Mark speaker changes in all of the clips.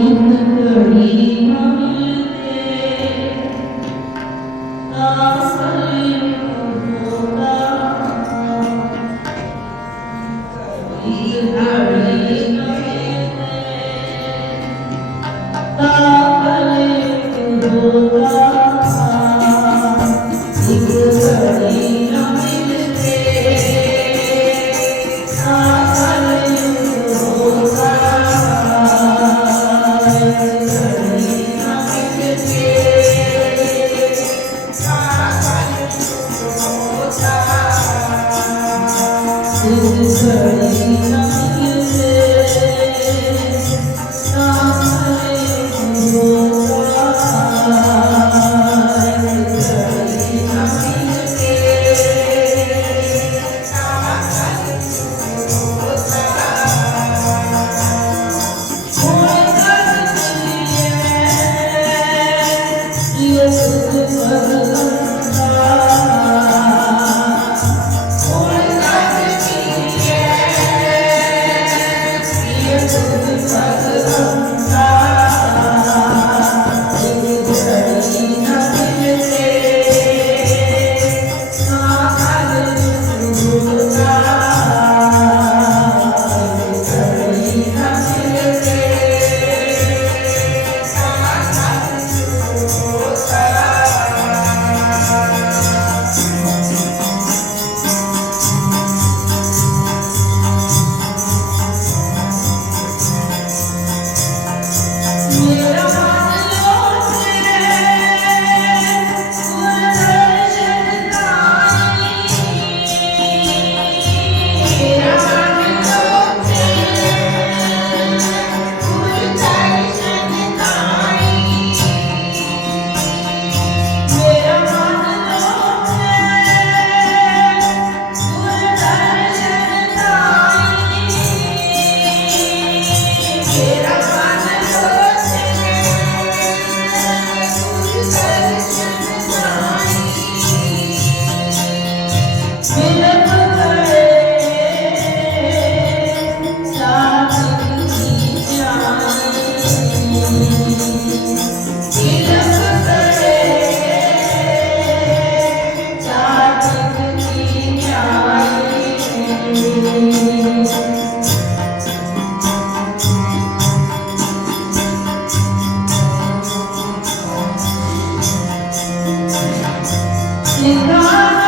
Speaker 1: إنك إمام Senhor.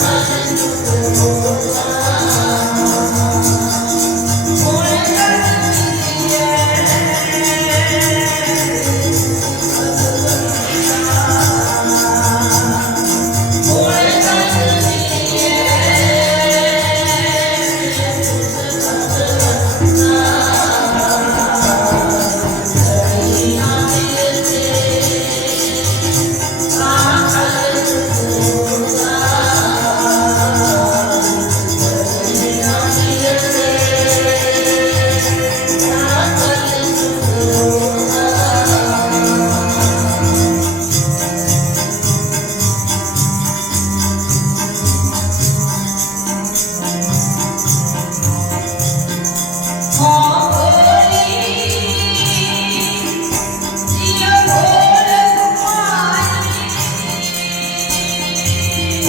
Speaker 1: I'm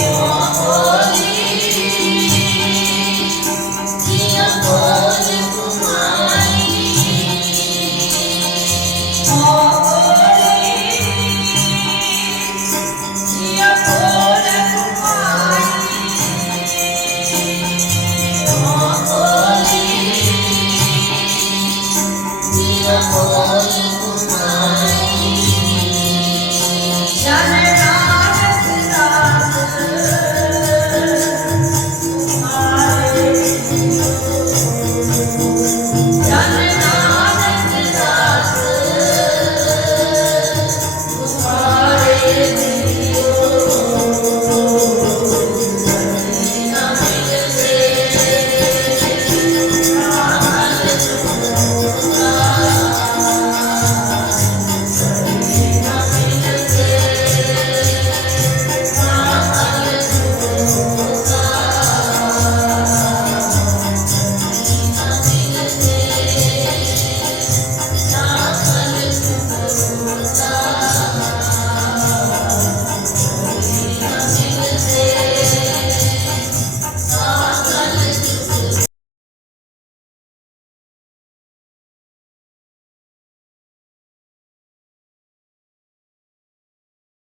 Speaker 1: you.